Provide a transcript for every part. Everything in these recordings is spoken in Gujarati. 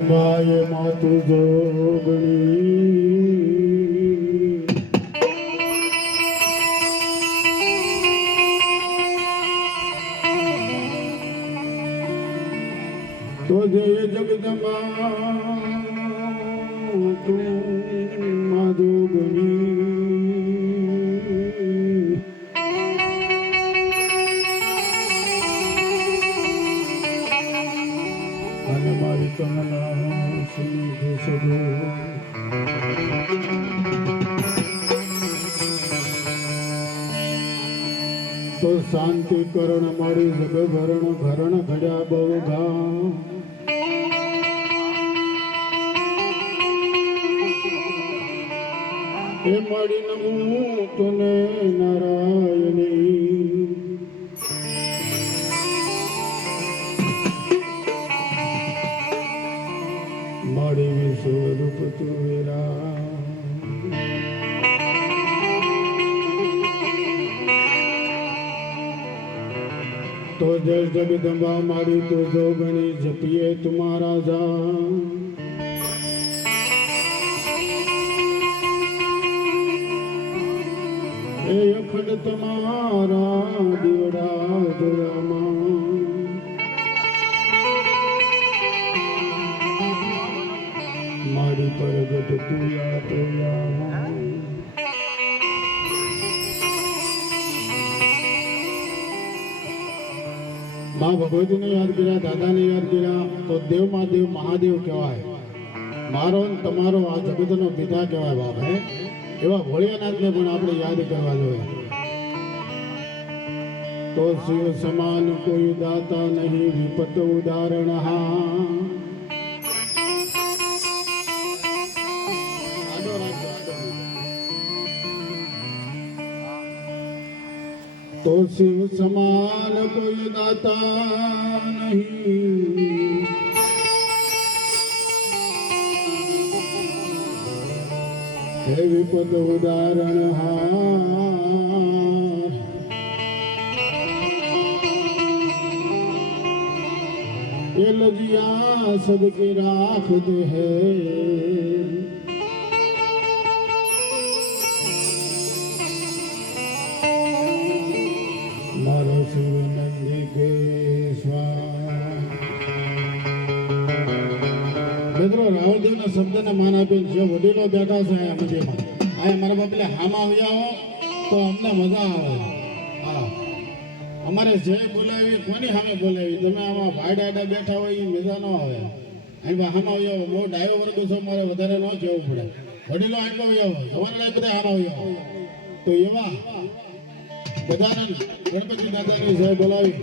માય માતુ જોગણી તો જય જગદંબા તું મા જોગણી અને મારી કમલા સિંધુ સદો તો શાંતિ કરણ મારી જગભરણ ઘરણ ઘડ્યા બહુ ઘા એ મારી નમું તને નારાયણી મારી વિશ્વરૂપ તુવેરા તો જય જગદંબા મારી તો જોગણી જપીએ તુમારા જા એ અખંડ તમારા દીવડા જોયામાં મારી પરગટ તુયા તોયા મા ભગવતીને યાદ કર્યા, દાદાને યાદ કર્યા તો દેવમાં દેવ મહાદેવ કહેવાય. મારો ને તમારો આ જગતનો પિતા કહેવાય બાપ. હે એવા ભોળિયાનાથને પણ આપણે યાદ કરવા જોઈએ. તો શિવ સમાન કોઈ દાતા નહીં વિપત ઉદાહરણ હા તો શિવ સમાન કોઈ દાતા નહીં હે વિપદ ઉદાહરણ હાર ये लजिया सबके राखते हैं मारो शिवानंदी के મિત્રો રાવળદેવના શબ્દને માન આપીને જે વડીલો બેઠા છે અહીંયા મંદિરમાં અહીંયા મારા બાપલે હામાં આવ્યા હો તો અમને મજા આવે. હા અમારે જે બોલાવી કોની સામે બોલાવી તમે આમાં ભાડાડા બેઠા હોય એ મજા ન આવે. અહીં હામાં આવ્યા બહુ ડાયો વર્ગ છો મારે વધારે ન કહેવું પડે. વડીલો આટલો આવ્યા તમારે બધા હામાં આવ્યા તો એવા ગજાનન ગણપતિ દાદાની જય બોલાવી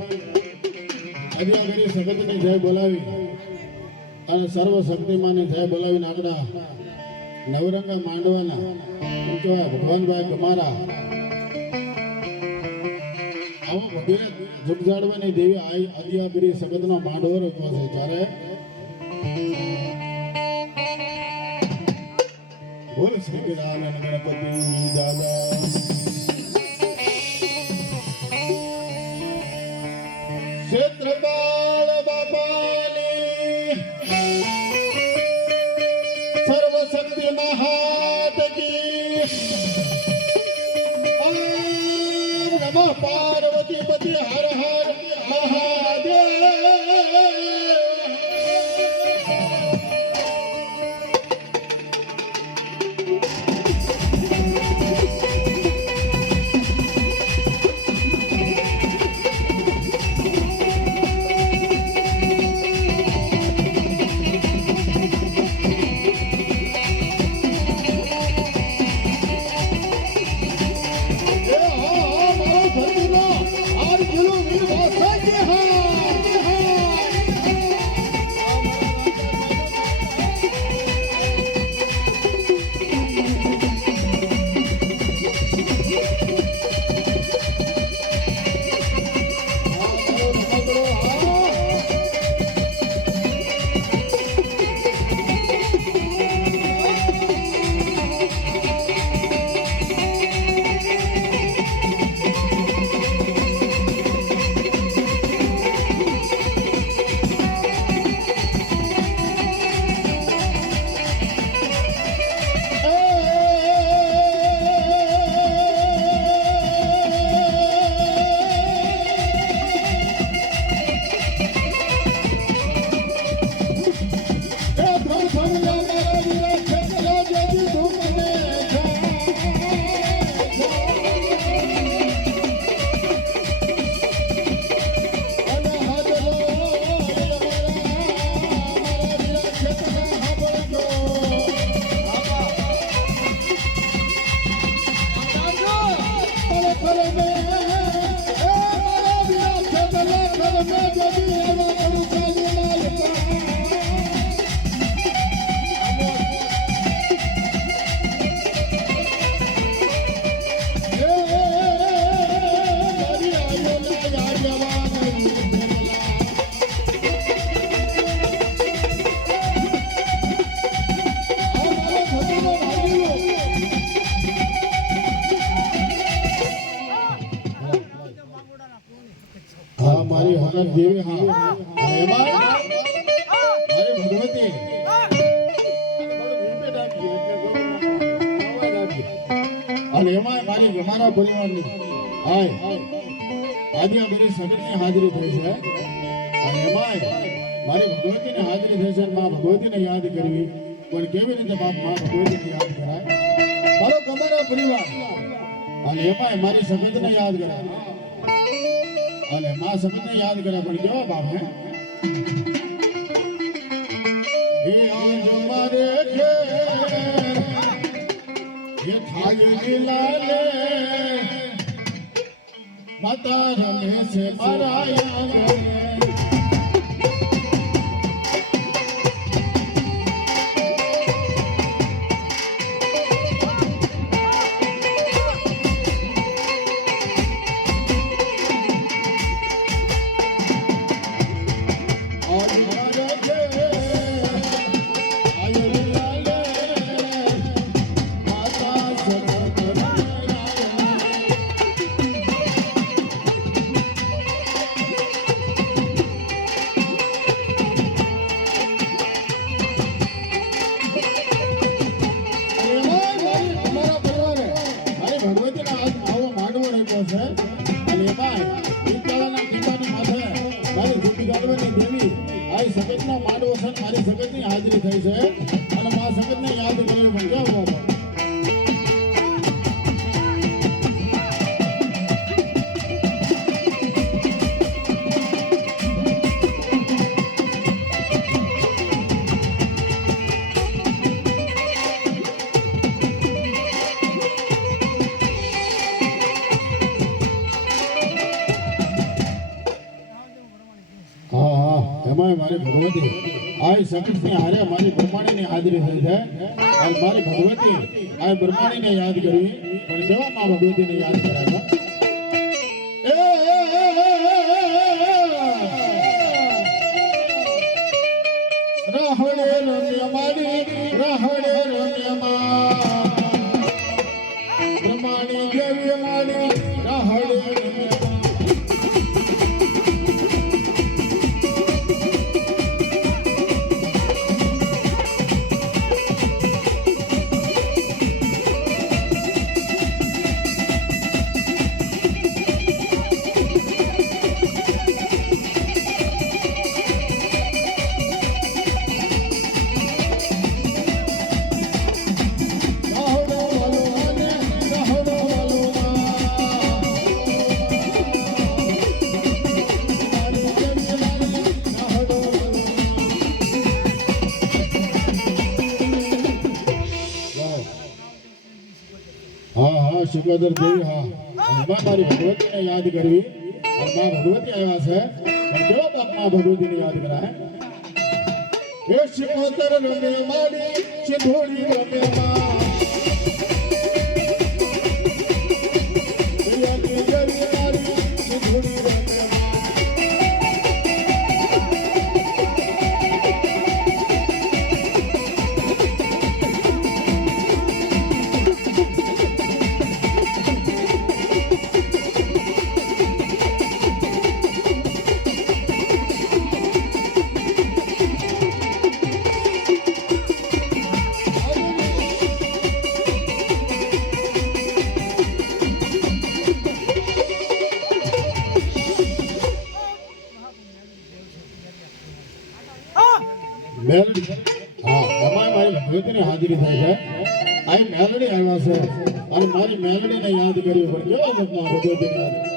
આદિવાગરી સગતની જય બોલાવી અને સર્વ શક્તિમાની જય બોલાવીને આપણા નવરંગા માંડવાના એમ કહેવાય ભગવાનભાઈ ગમારા આવો ભગીરથ જગજાડવાની દેવી આદિવાગરી સગતનો માંડવો રચ્યો છે. ત્યારે બોલ શ્રી ગજાનન ગણપતિ દાદા ક્ષેત્રપાલ બાપાની સર્વશક્તિ મહાત કી ઓમ નમઃ પાર્વતી પતિ હર હર મહાદેવ. સુકોદર દેવી હા અને એમાં મારી ભગવતી અને એમાં મારી અમારા પરિવારની હાય આજે આ બધી સગતની હાજરી થઈ છે અને એમાં મારી ભગવતીની હાજરી થઈ છે અને મા ભગવતીને યાદ કરવી પણ કેવી રીતે બાપ મા ભગવતીને યાદ કરાય મારો તમારા પરિવાર અને એમાં મારી સગતને યાદ કરાય અને મા સગતને યાદ કરે પણ કેવા બાપ હે આજ મારે ઘેર ये थाली लाले माता रमे से मराया મારી સગતની હાજરી થઈ છે અને મા સગતને યાદ કર્યું પણ કેવો હતો એમાં મારી ભગવતી આ સગતની હારે મારી બ્રહ્માણીની હાજરી થઈ છે અને મારી ભગવતી આ બ્રહ્માણીને યાદ કરવી પણ કેવા મા ભગવતીને યાદ કરાય રહડે રમ્ય મારી રહડે રમ્ય બ્રહ્માણી દેવી મારી રહડે રમ્ય સુકોદર દેવી હા એમાં મારી ભગવતીને યાદ કરવી અને મા ભગવતી આવ્યા છે પણ કેવો બાપ મા ભગવતીને યાદ કરાય હે સુકોદર રમે મારી સિંધોડી રમે મેલડી હા એમાં મારી ભગવતીની હાજરી થઈ છે આ મેલડી આવ્યા છે અને મારી મેલડીને યાદ કરવી પણ કેવા બાપમાં ભગવતીને યાદ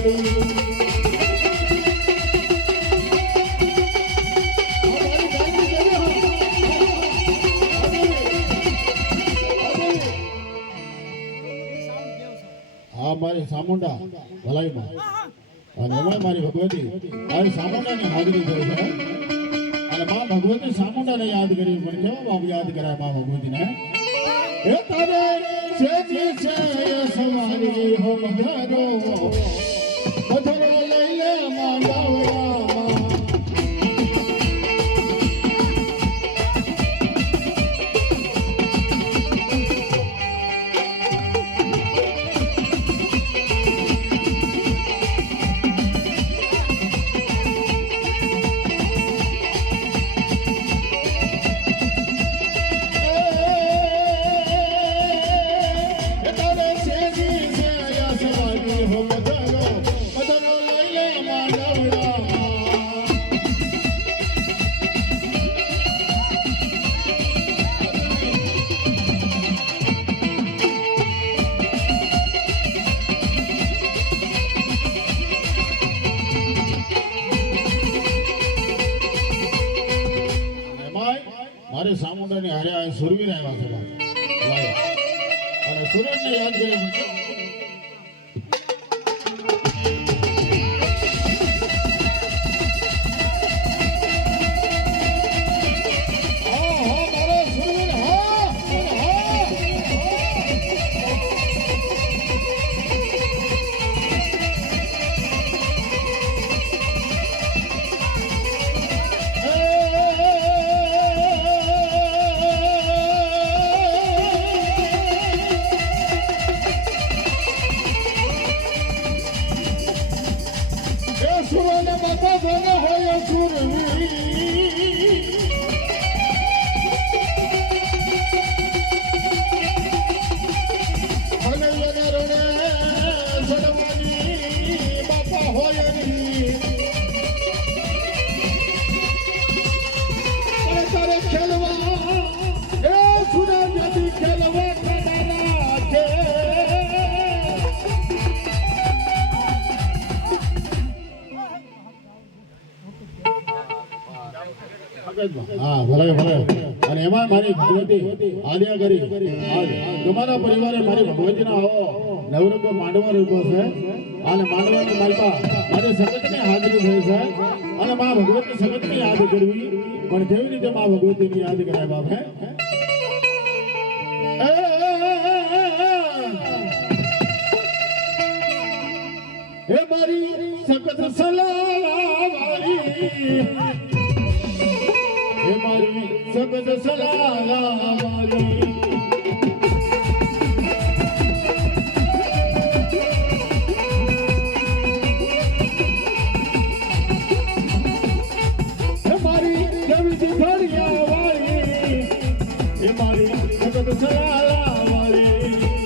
આ મારી સામુંડા ભલાઈમાં અને એમાં મારી ભગવતી આ સામુંડાની હાજરી થઈ છે અને મા ભગવતી સામુંડાને યાદ કરી પણ કેવો બાપ યાદ કરાય મા ભગવતીને એ તારે છે સવારી હો મધરો મધરો લઈ લે માંડવડા મારે સામુંડાની હારે આ સુરવીર આવ્યા છે અને સુરજને યાદ કરી સુરને માતા ભેગા હોય સુરવી અને રણે સડવાની બાપા હોય તારે ખેલવા એ સુરા જતી ખેલવા ખાના છે હા ભલે ભલે અને એમાં મારી ભગવતી આજ્ઞા કરી તમારા પરિવારે મારી ભગવતીનો આવો નવરંગ માંડવા રૂપો છે અને માંડવાની માલપા મારી સગતની હાજરી થઈ છે અને મા ભગવતી સગતની યાદ કરવી પણ કેવી રીતે મા ભગવતીની યાદ કરાય બાપ હે મારી સગત સલાવાળી हे मारी सगत सलाला वाली हे मारी देवी दिखड़िया वाली हे मारी सगत सलाला वाली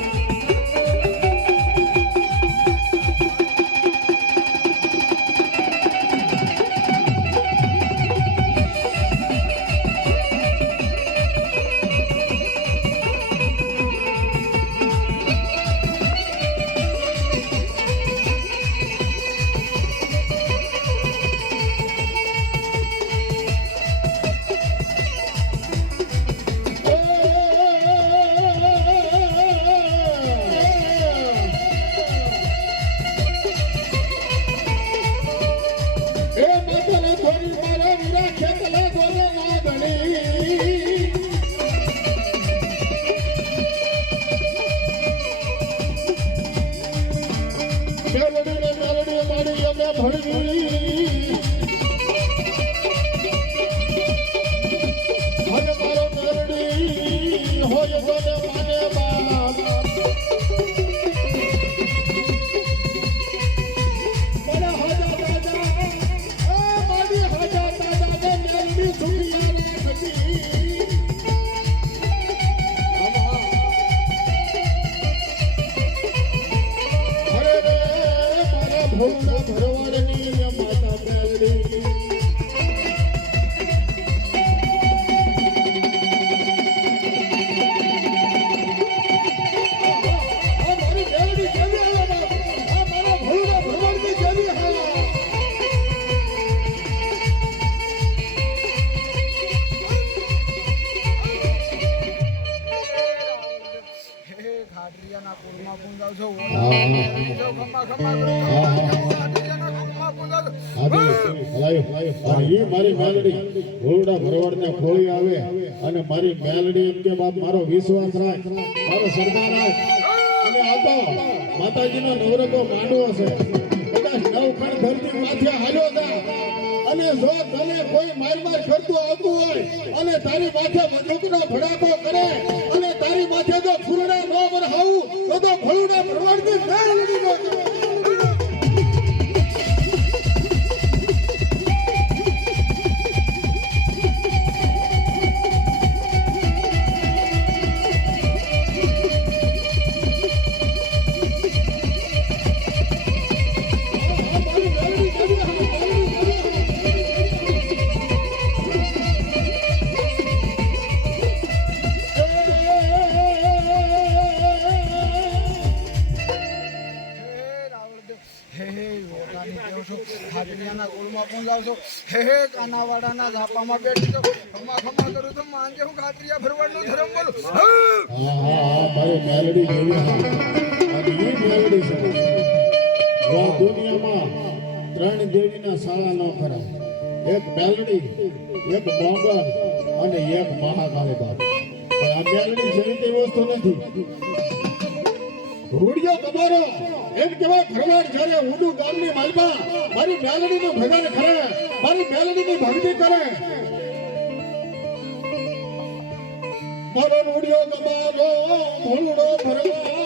લાયો અને ઈ મારી મેલડી ઓરડા ભરવાડને ખોળી આવે અને મારી મેલડી એમ કે બાપ મારો વિશ્વાસ રાખ મારો સરદાર રાખ અને આ તો માતાજીનો નવરતો માંડવો છે કદાચ નવખંડ ધરતી માથે હાલ્યો જા અને જો તને કોઈ માર કરતું આવતું હોય અને તારી માથે બંદૂકનો ભડાકો કરે અને તારી માથે જો ફૂલડા ન વરહાવું તો ભળુડા ભરવાડની મેલડી નો કાનાવાડાના ઝાપામાં બેઠી તો ખમા ખમા કરું તો માંગે હું ખાતરિયા ભરવાડનો ધર્મ બોલું મારી મેલડી જેવી અને એ મેલડી છે આ દુનિયામાં ત્રણ દેવીના શાળા ન કરાય એક મેલડી એક મોગલ અને એક મહાકાળી બાપ પણ આ મેલડી જેવી તેવી વસ્તુ નથી રૂડિયો તમારો એમ કેવા ભરવાડ જ્યારે ઉડુ ગામની માલમાં મારી મેલડીનું ભજન કરે મારી મેલડીની ભક્તિ કરે મારો રૂડિયો તમારો ભૂલડો ભરવાડ